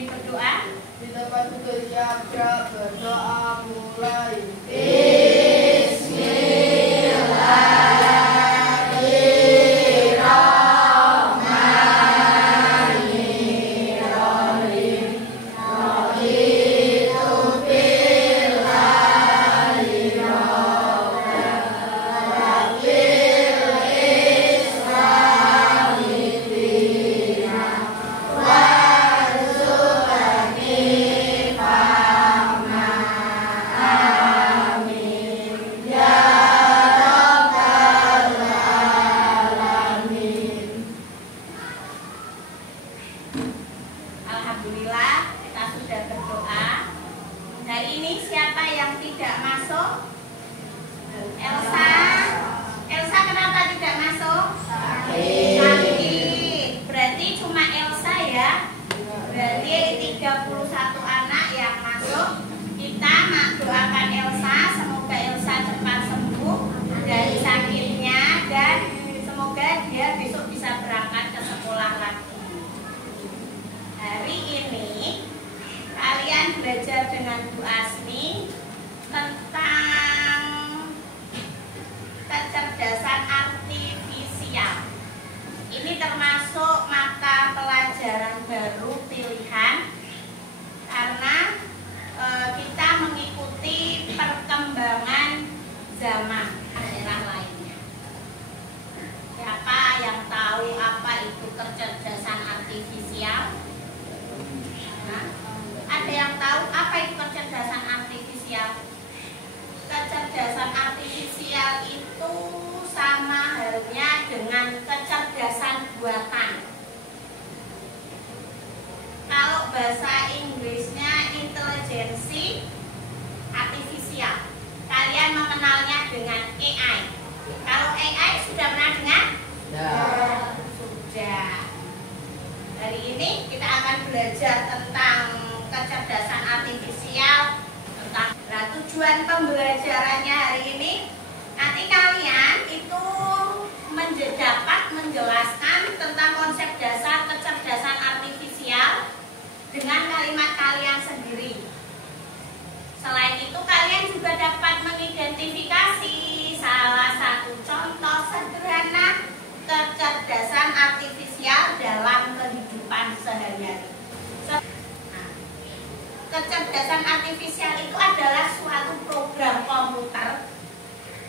Mimpin berdoa. Di tempat duduk siap-siap berdoa mulai. Alhamdulillah kita sudah berdoa. Hari ini siapa yang tidak masuk? Elsa. Elsa kenapa tidak masuk? Sakit. Berarti cuma Elsa ya. Berarti 31 anak yang masuk. Kita doakan Elsa, semoga Elsa cepat sembuh dari sakitnya dan semoga dia besok bisa berangkat ke sekolah lagi. Hari ini kalian belajar dengan Bu Asmi tentang kecerdasan artifisial. Ini termasuk mata pelajaran baru pilihan karena kita mengikuti perkembangan zaman daerah lainnya. Siapa yang tahu apa itu kecerdasan artifisial? Ada yang tahu apa itu kecerdasan artifisial? Kecerdasan artifisial itu sama halnya dengan kecerdasan buatan. Kalau bahasa Inggrisnya intelijensi artifisial. Kalian mengenalnya dengan AI. Kalau AI sudah pernah dengar? Sudah. Hari ini kita akan belajar tentang kecerdasan artifisial, tentang tujuan pembelajarannya hari ini. Nanti kalian itu dapat menjelaskan tentang konsep dasar kecerdasan artifisial dengan kalimat kalian sendiri. Selain itu kalian juga dapat mengidentifikasi salah satu contoh sederhana kecerdasan artifisial dalam kehidupan sehari-hari. Kecerdasan artifisial itu adalah suatu program komputer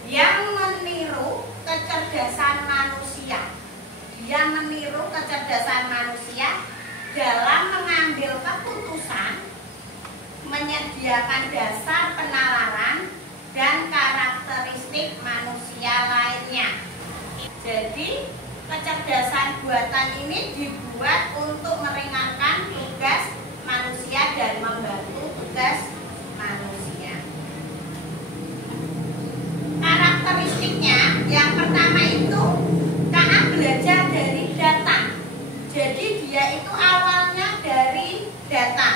yang meniru kecerdasan manusia. Dia meniru kecerdasan manusia dalam mengambil keputusan, menyediakan dasar penalaran dan karakteristik manusia lainnya. Jadi kecerdasan buatan ini dibuat untuk meringankan tugas manusia dan membantu tugas manusia. Karakteristiknya yang pertama itu KA belajar dari data. Jadi dia itu awalnya dari data.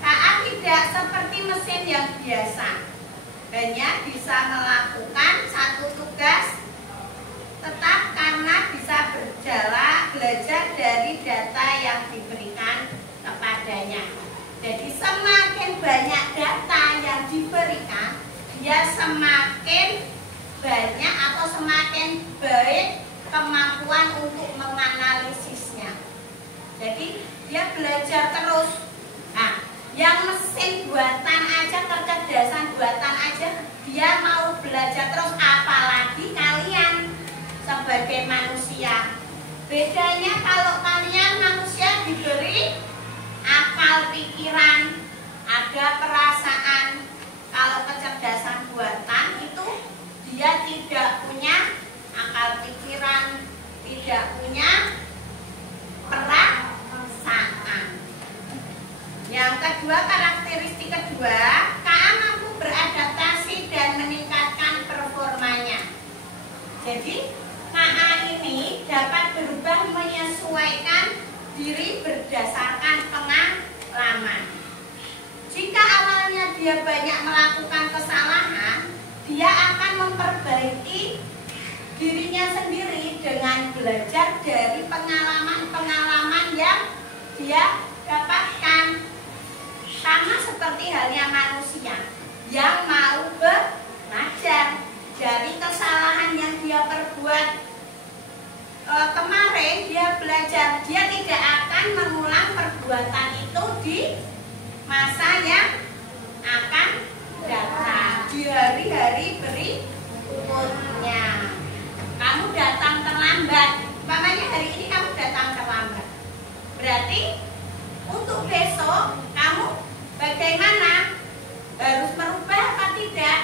KA tidak seperti mesin yang biasa, hanya bisa melakukan satu tugas tetap karena bisa belajar dari data yang diberikan kepadanya. Jadi semakin banyak data yang diberikan, dia semakin banyak atau semakin baik kemampuan untuk menganalisisnya. Jadi dia belajar terus. Nah, yang mesin buatan aja, kecerdasan buatan aja, dia mau belajar terus, apalagi kalian sebagai manusia. Bedanya kalau kalian manusia diberi akal pikiran, ada perasaan. Kalau kecerdasan buatan itu dia tidak punya akal pikiran, tidak punya perasaan. Yang kedua, karakteristik kedua, KA mampu beradaptasi dan meningkatkan performanya. Jadi KA ini dapat berubah menyesuaikan diri berdasarkan pengalaman. Jika awalnya dia banyak melakukan kesalahan, dia akan memperbaiki dirinya sendiri dengan belajar dari pengalaman-pengalaman yang dia dapatkan. Sama seperti halnya manusia yang mau belajar dari kesalahan yang dia perbuat kemarin, dia belajar, dia tidak akan mengulang perbuatan itu di masa yang akan datang, di hari-hari berikutnya. Kamu datang terlambat, umpamanya hari ini kamu datang terlambat, berarti untuk besok kamu bagaimana? Harus merubah apa tidak?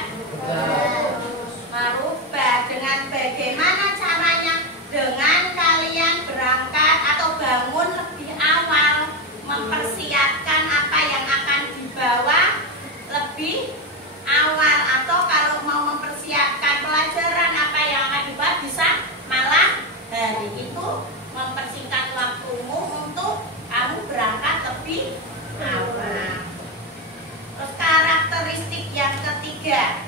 Merubah. Dengan bagaimana caranya? Dengan kalian berangkat atau bangun lebih awal, mempersiapkan apa yang akan dibawa lebih awal, atau kalau mau mempersiapkan pelajaran apa yang akan dibawa bisa malam hari. Itu mempersingkat waktumu untuk kamu berangkat lebih awal. Terus karakteristik yang ketiga,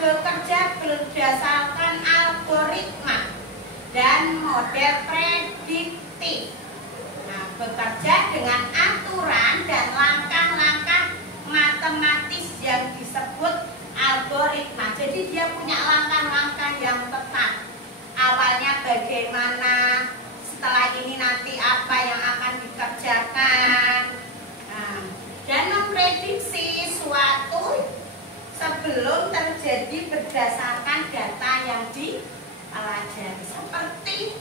bekerja berdasarkan algoritma dan model prediktif. Bekerja dengan aturan dan langkah-langkah matematis yang disebut algoritma. Jadi dia punya langkah-langkah yang tepat. Awalnya bagaimana, setelah ini nanti apa yang akan dikerjakan, dan memprediksi suatu sebelum terjadi berdasarkan data yang dipelajari, seperti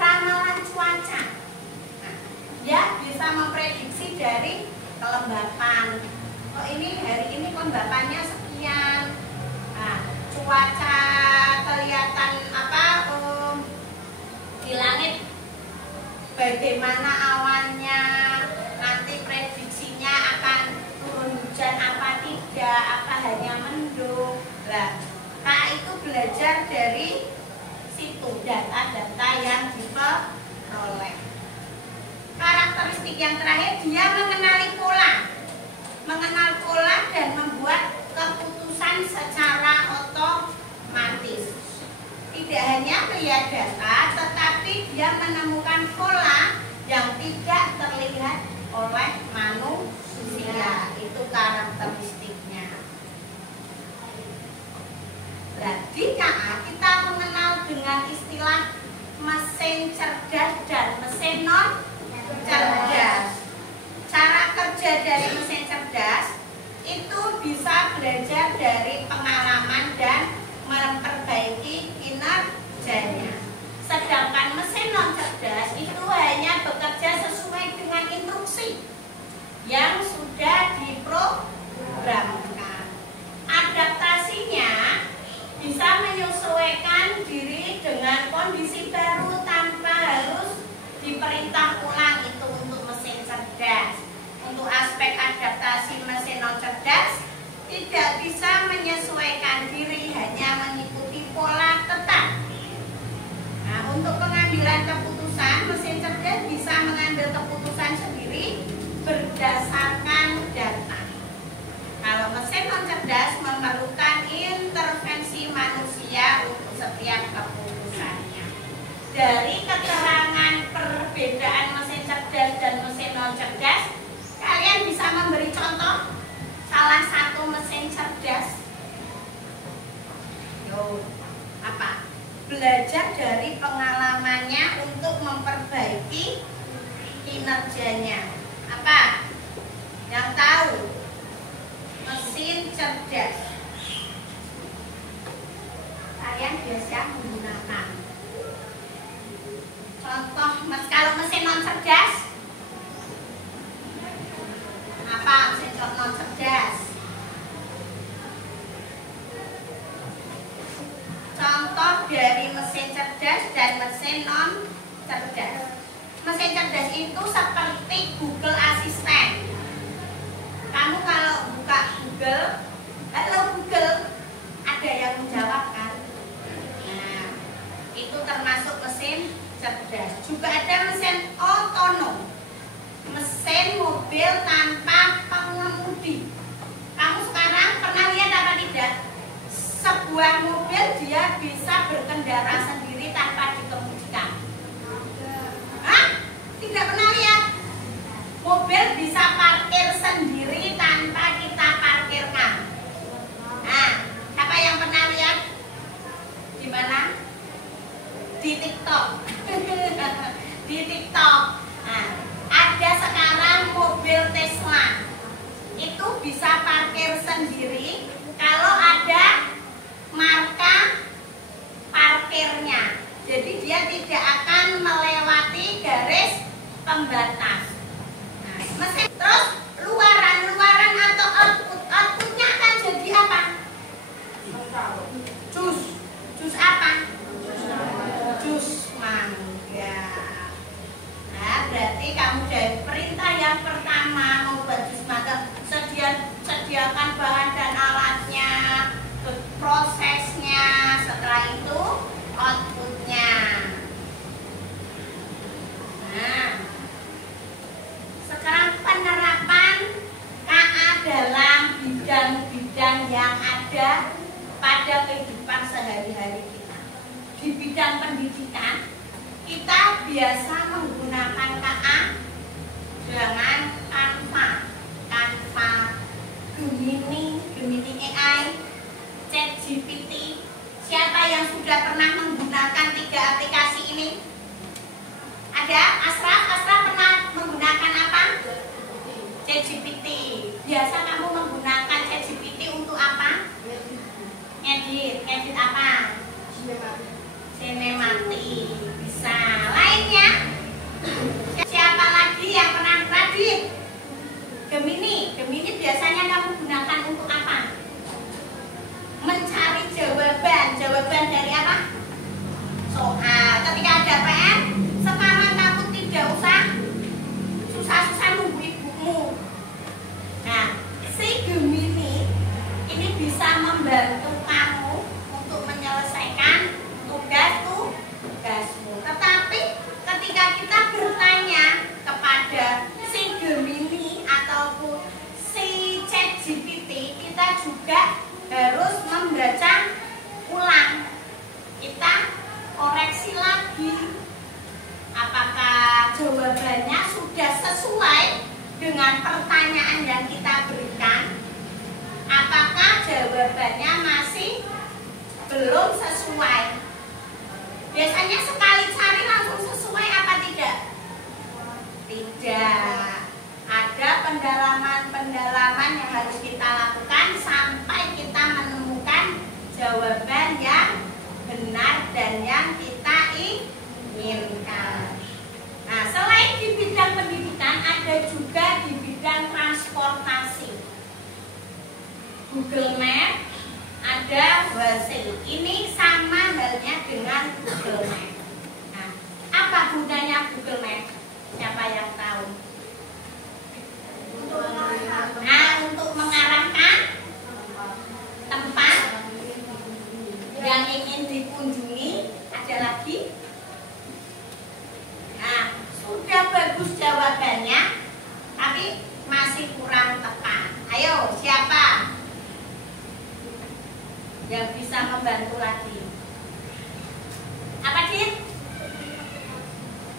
ramalan cuaca. Dia bisa memprediksi dari kelembapan. Oh, ini hari ini kelembapannya sekian. Cuaca kelihatan di langit bagaimana awannya, nanti prediksinya akan turun hujan apa tidak, apa hanya mendung. Itu belajar dari situ, data-data yang diperoleh. Karakteristik yang terakhir, dia mengenal pola dan membuat keputusan secara otomatis. Tidak hanya melihat data, tetapi dia menemukan pola yang tidak terlihat oleh manusia. Itu karakteristiknya. Di KA kita mengenal dengan istilah mesin cerdas dan mesin non cerdas. Cara kerja dari mesin cerdas itu bisa belajar dari pengalaman dan memperbaiki kinerjanya. Sedangkan mesin non cerdas itu hanya bekerja sesuai dengan instruksi yang sudah diprogramkan. Adaptasinya bisa menyesuaikan diri dengan kondisi baru tanpa harus diperintah ulang. Itu untuk mesin cerdas. Untuk aspek adaptasi mesin non cerdas tidak bisa menyesuaikan diri, hanya mengikuti pola tetap. Untuk pengambilan keputusan, mesin cerdas bisa mengambil keputusan sendiri berdasarkan data. Kalau mesin non cerdas memerlukan intervensi manusia untuk setiap keputusannya. Dari keterangan perbedaan mesin cerdas dan mesin non cerdas, kalian bisa memberi contoh salah satu mesin cerdas. Apa? Belajar dari pengalamannya untuk memperbaiki kinerjanya. Apa? Yang tahu? Mesin cerdas. Kalian biasa menggunakan. Contoh, kalau mesin non cerdas, apa mesin non cerdas? Contoh dari mesin cerdas dan mesin non cerdas. Mesin cerdas itu seperti Google Assistant. Kamu kalau buka Google, halo Google, ada yang menjawab kan? Nah, itu termasuk mesin cerdas. Juga ada mesin otonom, mesin mobil tanpa pengemudi. Kamu sekarang pernah lihat apa tidak? Sebuah mobil dia bisa berkendara sendiri tanpa dikemudikan. Hah? Tidak pernah TikTok. Di TikTok. Nah, ada sekarang mobil Tesla. Itu bisa parkir sendiri kalau ada marka parkirnya. Jadi dia tidak akan melewati garis pembatas. Nah, mesin terus luaran atau outputnya akan jadi apa? Jus apa? Jus mangga. Nah, berarti kamu dari perintah yang pertama membuat jus mangga, sediakan bahan dan alatnya, prosesnya, setelah itu outputnya. Nah, sekarang penerapan KA dalam bidang-bidang yang ada pada kehidupan sehari-hari kita. Di bidang pendidikan, kita biasa menggunakan KA dengan Canva, Gemini AI, ChatGPT. Siapa yang sudah pernah menggunakan 3 aplikasi ini? Ada? Asraf pernah menggunakan apa? ChatGPT. Biasa kamu menggunakan ChatGPT untuk apa? Ngedit apa? Sinematik. Bisa. Lainnya? Siapa lagi yang pernah Radit? Gemini biasanya kamu gunakan untuk apa? Mencari jawaban dari apa? Soal. Ketika ada PR, sekarang kamu tidak usah susah-susah nunggu ibumu. Nah, si Gemini ini bisa membantu kamu untuk menyelesaikan tugasmu. Tetapi ketika kita bertanya kepada si Gemini ataupun si ChatGPT, kita juga harus membaca ulang. Kita koreksi lagi apakah jawabannya sudah sesuai dengan pertanyaan yang kita berikan, apakah jawabannya masih belum sesuai. Biasanya sekali cari langsung sesuai apa tidak? Tidak. Ada pendalaman yang harus kita lakukan sampai kita menemukan jawaban yang benar dan yang kita inginkan. Nah, selain di bidang pendidikan, ada juga di bidang transportasi. Google Map, ada Waze. Ini sama halnya dengan Google Map. Nah, apa gunanya Google Map? Siapa yang tahu? Untuk mengarahkan tempat yang ingin dikunjungi. Ada lagi? Nah, sudah bagus jawabannya, tapi masih kurang tepat. Ayo, siapa yang bisa membantu lagi? Apa, Dit?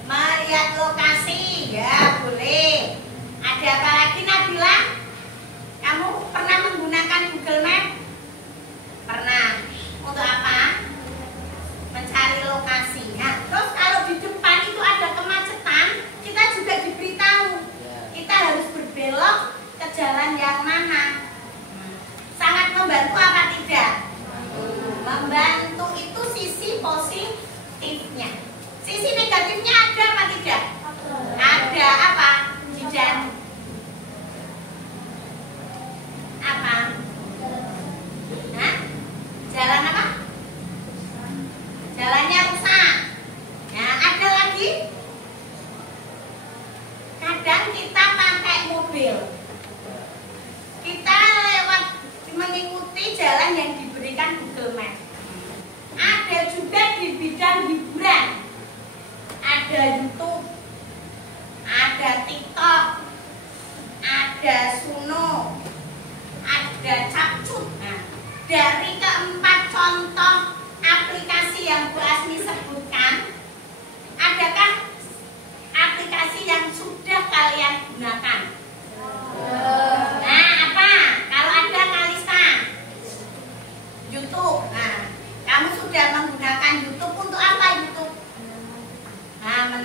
Melihat lokasi, ya boleh. Ada apa lagi, Nabila? Kamu pernah menggunakan Google Map? Pernah. Untuk apa? Mencari lokasi. Nah, terus kalau di depan itu ada kemacetan, kita juga diberitahu. Kita harus berbelok ke jalan yang mana. Sangat membantu apa tidak? Membantu itu sisi positifnya. Sisi negatifnya ada apa tidak?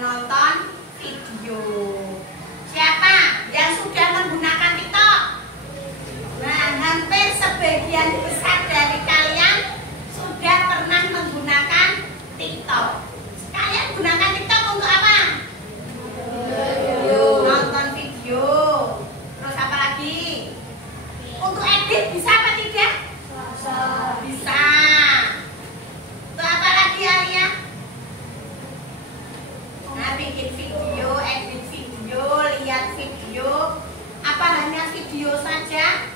menonton video. Siapa yang sudah menggunakan TikTok? Nah, hampir sebagian besar dari kalian sudah pernah menggunakan TikTok. Kalian gunakan TikTok untuk apa? Nonton video. Terus apa lagi? Untuk edit bisa apa tidak? Bisa. Untuk apa lagi Alia? Nah, bikin video, edit video, lihat video. Apa hanya video saja?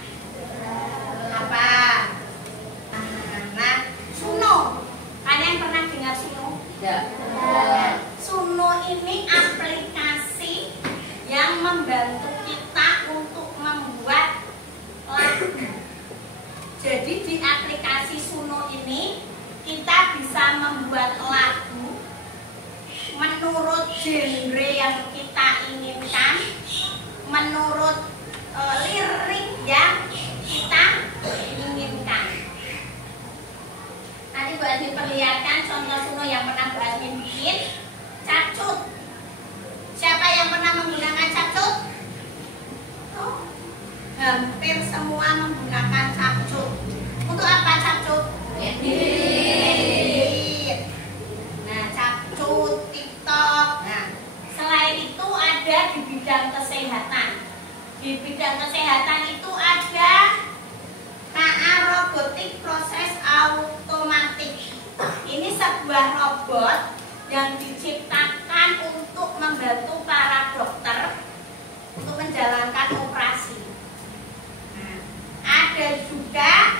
Apa? Nah, Suno. Kalian pernah dengar Suno? Ya. Suno ini aplikasi yang membantu kita untuk membuat lagu. Jadi di aplikasi Suno ini kita bisa membuat lagu menurut genre yang kita inginkan, menurut lirik yang kita inginkan. Nanti Bu Admin perlihatkan contoh Suno yang pernah Bu Admin bikin. Cacut. Siapa yang pernah menggunakan cacut? Oh, hampir semua menggunakan cacut. Untuk apa cacut? Edit. Nah, cacut, TikTok. Nah, selain itu ada di bidang kesehatan. Di bidang kesehatan itu ada KA robotik proses automatik. Ini sebuah robot yang diciptakan untuk membantu para dokter untuk menjalankan operasi. Nah, ada juga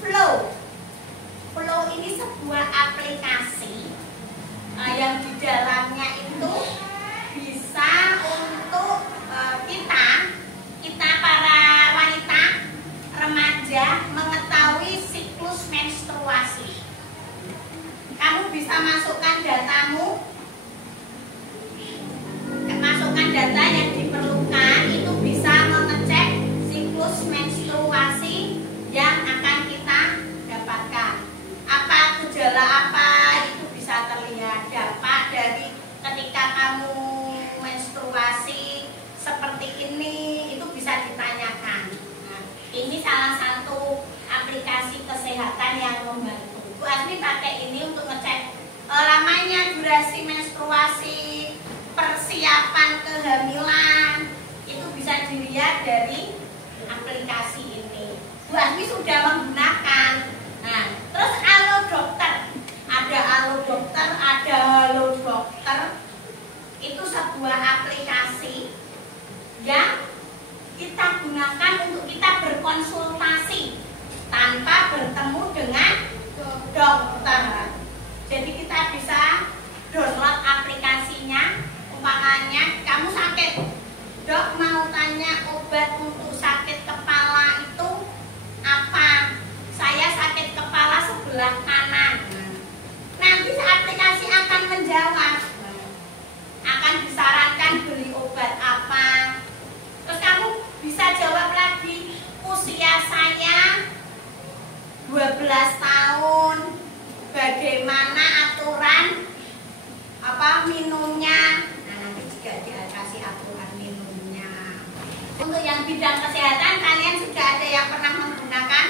Flow. Flow ini sebuah aplikasi yang di dalamnya itu bisa untuk kita para wanita remaja mengetahui siklus menstruasi. Kamu bisa masukkan datamu, masukkan data yang diperlukan, itu bisa mengecek siklus menstruasi yang akan kita dapatkan. Apa gejala apa itu bisa terlihat, dapat dari ketika kamu menstruasi seperti ini, itu bisa ditanyakan. Nah, ini salah satu aplikasi kesehatan yang membantu. Bu Asmi pakai ini untuk ngecek lamanya durasi menstruasi, persiapan kehamilan, itu bisa dilihat dari aplikasi ini. Bu Asmi sudah menggunakan. Nah, terus Halo Dokter, ada Halo Dokter, ada Halo Dokter. Itu sebuah aplikasi yang kita gunakan untuk kita berkonsultasi tanpa bertemu dengan dokter. Jadi kita bisa download aplikasinya. Umpamanya kamu sakit, dok mau tanya obat untuk sakit kepala itu apa? Saya sakit kepala sebelah kanan. Nanti aplikasi akan menjawab, akan disarankan beli obat apa. Terus kamu bisa jawab lagi, usia saya 12 tahun, bagaimana aturan minumnya. Nah, nanti juga dikasih aturan minumnya. Untuk yang bidang kesehatan, kalian sudah ada yang pernah menggunakan?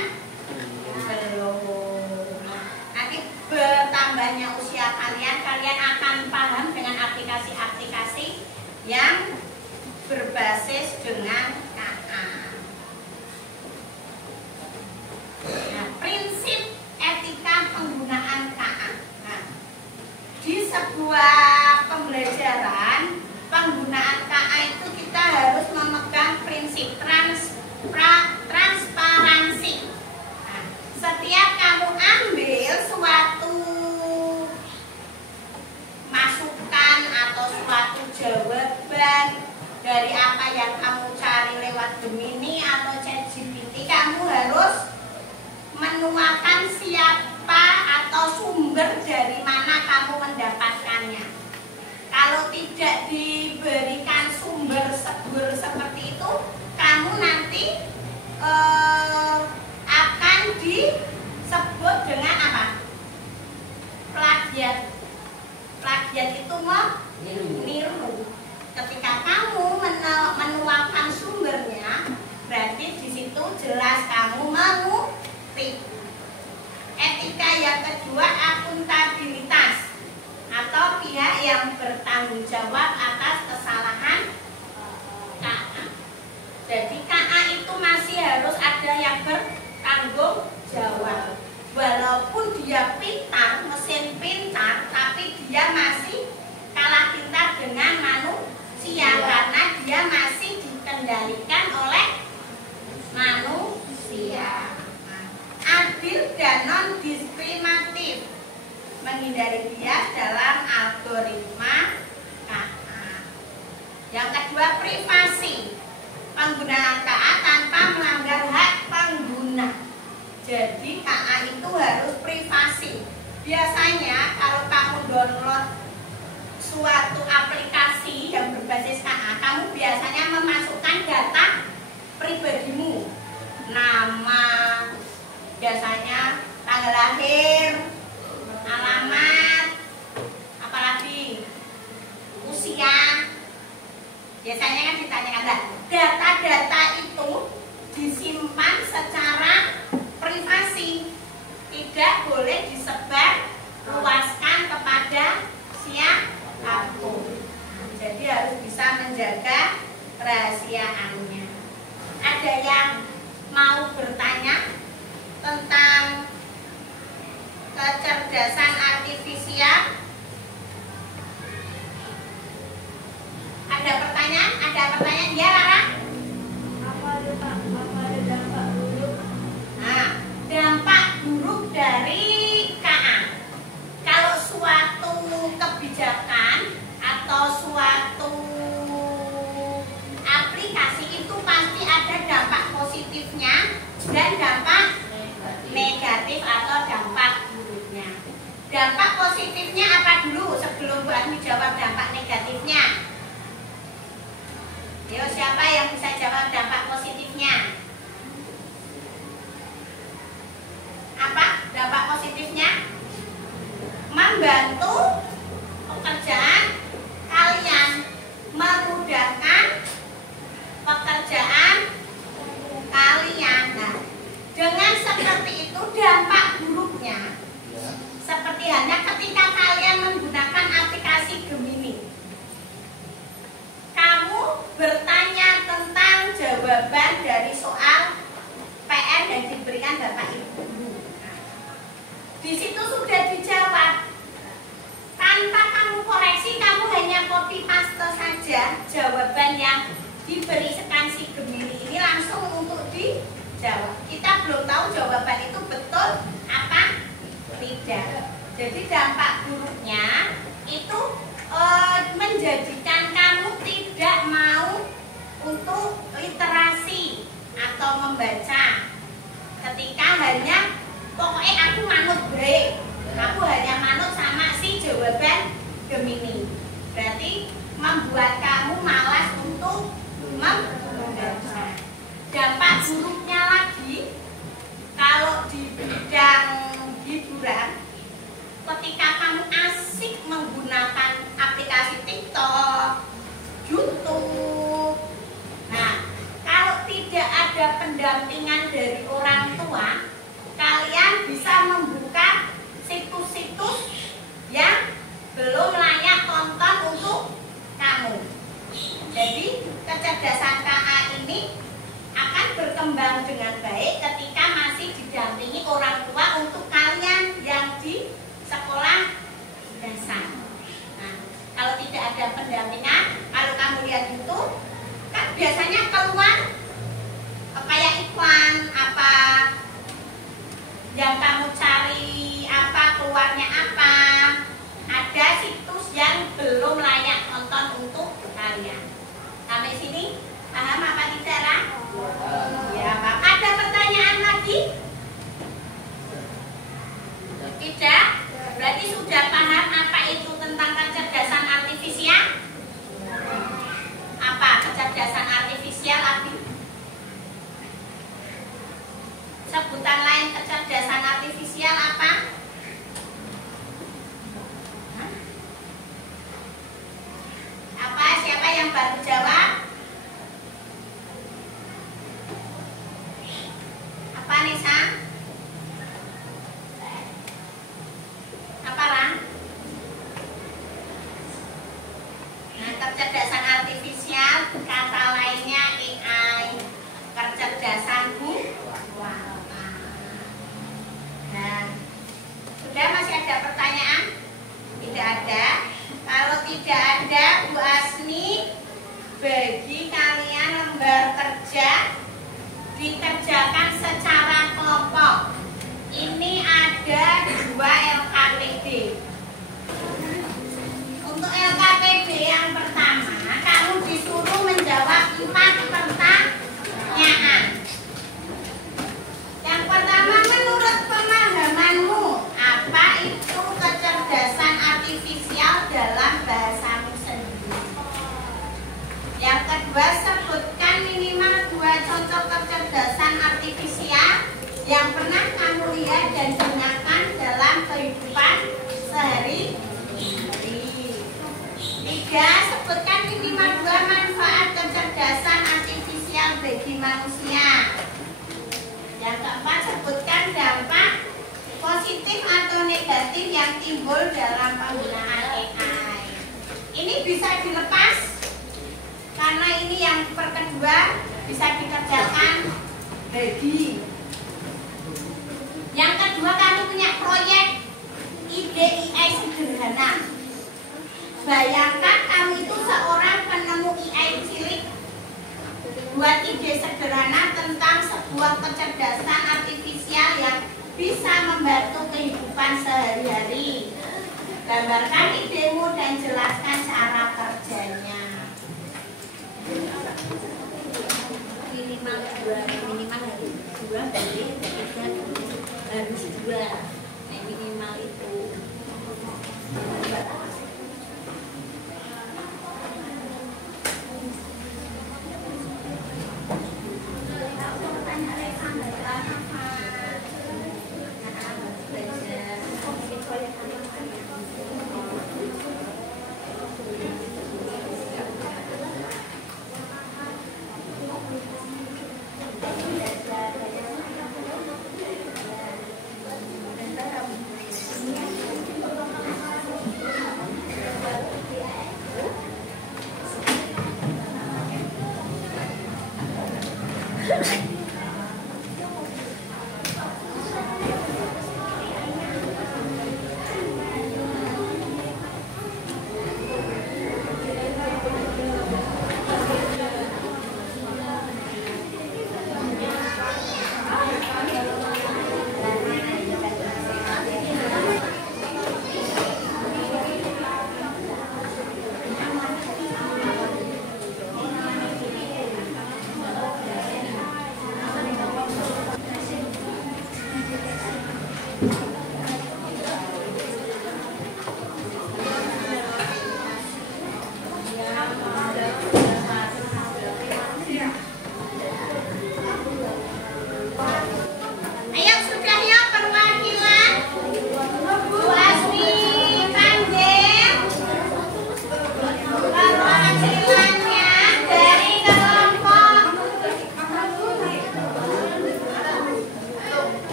Belum. Nanti bertambahnya usia kalian akan paham dengan aplikasi-aplikasi yang berbasis dengan KA. Nah, prinsip etika penggunaan KA. Nah, di sebuah pembelajaran penggunaan KA itu kita harus memegang prinsip transparansi. Nah, setiap kamu ambil suatu masukan atau suatu jawaban dari apa yang kamu cari lewat Gemini atau ChatGPT, kamu harus menuangkan siapa atau sumber dari mana kamu mendapatkannya. Kalau tidak diberikan sumber seperti itu, kamu nanti akan disebut dengan apa? Plagiat. Plagiat itu meniru. Ketika kamu menuangkan sumbernya, berarti di situ jelas kamu mengutip. Etika yang kedua, akuntabilitas atau pihak yang bertanggung jawab atas kesalahan KA. Jadi KA itu masih harus ada yang bertanggung jawab. Walaupun dia pintar, mesin pintar, tapi dia masih kalah pintar dengan manusia karena dia masih dikendalikan oleh manusia. Adil dan non-diskriminatif, menghindari bias dalam algoritma KA. Yang kedua, privasi, penggunaan KA tanpa melanggar hak pengguna. Jadi KA itu harus privasi. Biasanya kalau kamu download suatu aplikasi yang berbasis KA, kamu biasanya memasukkan data pribadimu, nama, biasanya tanggal lahir, alamat, apalagi usia. Biasanya kan ditanyakan, data-data itu disimpan secara privasi, tidak boleh disebar luaskan kepada siapapun. Jadi harus bisa menjaga kerahasiaannya. Ada yang mau bertanya tentang kecerdasan artifisial? Ada pertanyaan? Ada pertanyaan? Ya, Rara? Apa ada dampak buruk? Nah, dampak buruk dari KA. Kalau suatu kebijakan atau suatu aplikasi itu pasti ada dampak positifnya dan dampak negatif atau dampak buruknya. Dampak positifnya apa dulu sebelum Bu Admi jawab dampak negatifnya? Yo, siapa yang bisa jawab dampak positifnya? Apa dampak positifnya? Membantu pekerjaan kalian, memudahkan pekerjaan kalian. Nah, dengan seperti itu dampak buruknya seperti halnya ketika kalian menggunakan aplikasi Gemini. Kamu bertanya tentang jawaban dari soal PR yang diberikan Bapak Ibu. Di situ sudah dijawab. Tanpa kamu koreksi, kamu hanya copy paste saja jawaban yang diberikan si Gemini ini langsung untuk dijawab. Kita belum tahu jawaban itu betul apa tidak. Jadi dampak buruknya itu menjadikan kamu tidak mau untuk literasi atau membaca. Ketika hanya pokoknya aku manut break, aku hanya manut sama si jawaban Gemini. Berarti membuat kamu malas untuk membaca. Dampak buruknya lagi, kalau di bidang hiburan, ketika kamu asik menggunakan aplikasi TikTok, YouTube, nah kalau tidak ada pendampingan dari orang tua, kalian bisa membuka situs-situs yang belum layak tonton untuk kamu. Jadi kecerdasan KA ini akan berkembang dengan baik ketika masih didampingi orang tua untuk kalian yang di sekolah dasar. Nah, kalau tidak ada pendampingan, kalau kamu lihat itu kan biasanya keluar kayak iklan apa yang kamu cari, apa keluarnya apa, ada situs yang belum layak nonton untuk kalian. Sampai sini paham apa tidak, Ra? Ya, Pak. Ada pertanyaan lagi? Tidak? Berarti sudah paham apa itu tentang kecerdasan artifisial? 4 pertanyaan. Yang pertama, menurut pemahamanmu, apa itu kecerdasan artifisial dalam bahasamu sendiri? Yang kedua, sebutkan minimal 2 contoh kecerdasan artifisial yang pernah kamu lihat dan gunakan dalam kehidupan sehari-hari. 3. Sebutkan minimal 2 manfaat kecerdasan artifisial bagi manusia. Yang keempat, sebutkan dampak positif atau negatif yang timbul dalam penggunaan AI. Ini bisa dilepas karena ini yang kedua bisa dikerjakan bagi. Yang kedua, kamu punya proyek ide AI sederhana. Bayangkan kamu itu seorang penemu AI cilik. Buat ide sederhana tentang sebuah kecerdasan artifisial yang bisa membantu kehidupan sehari-hari. Gambarkan idemu dan jelaskan cara kerjanya. Minimal 2 dari 3 harus 2. Minimal itu.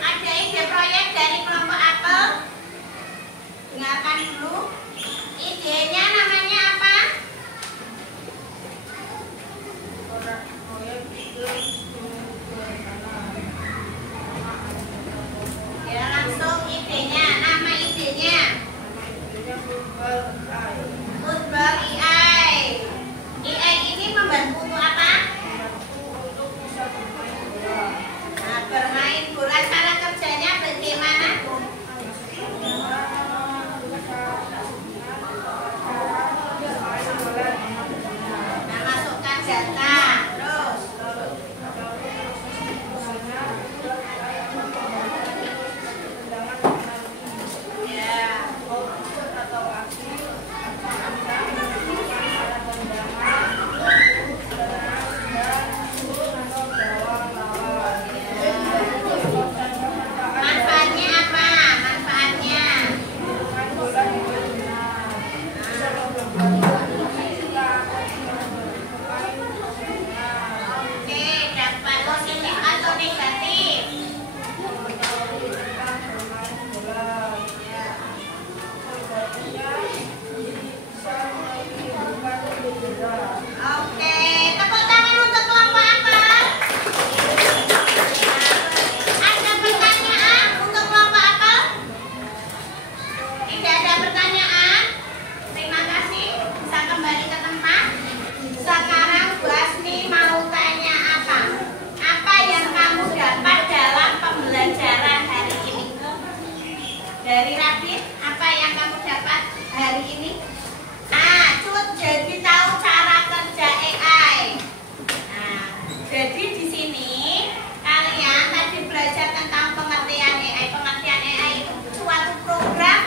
Ada ide proyek dari Football EI. EI ini membantu untuk apa? Nah, bermain bola. Cara kerjanya bagaimana? Nah, masukkan data. Terus ya. Manfaatnya apa? Manfaatnya oke, dapat positif atau negatif? Oke, tepuk tangan untuk kelompok apa? Ada pertanyaan untuk kelompok apa? Tidak ada pertanyaan? Terima kasih. Bisa kembali ke tempat. Sekarang Bu Asmi mau tanya apa? Apa yang kamu dapat dalam pembelajaran hari ini? Dari Radit, apa yang kamu dapat hari ini? Cut, jadi tahu cara kerja AI. Nah, jadi di sini kalian tadi belajar tentang pengertian AI. Pengertian AI itu suatu program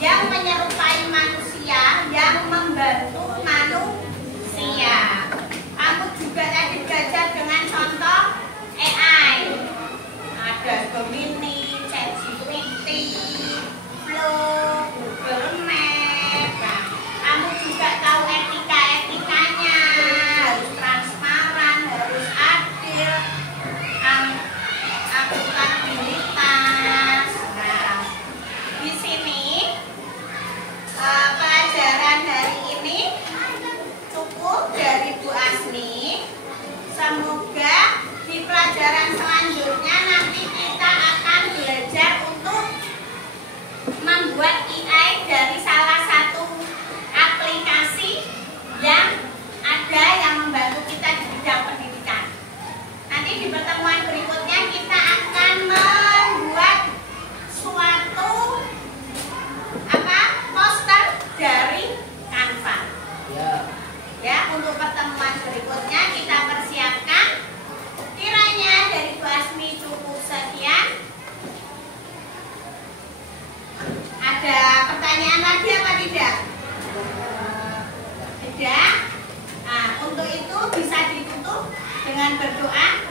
yang menyerupai manusia, yang membantu manusia. Kamu juga tadi belajar dengan contoh AI. Ada Gemini, ChatGPT, Flow, Google Map. Nah, kamu juga tahu etikanya, harus transparan, harus adil, akuntabilitas. Nah, di sini pelajaran hari ini cukup dari Bu Asmi. Semoga di pelajaran selanjutnya nanti kita akan belajar untuk membuat AI dari salah satu aplikasi yang ada yang membantu kita di bidang pendidikan. Nanti di pertemuan berikutnya kita akan membuat suatu poster dari Canva. Ya, untuk pertemuan berikutnya kita persiapkan. Kiranya dari Bu Asmi cukup sekian. Ada pertanyaan lagi apa tidak? Tidak. Nah, untuk itu bisa ditutup dengan berdoa.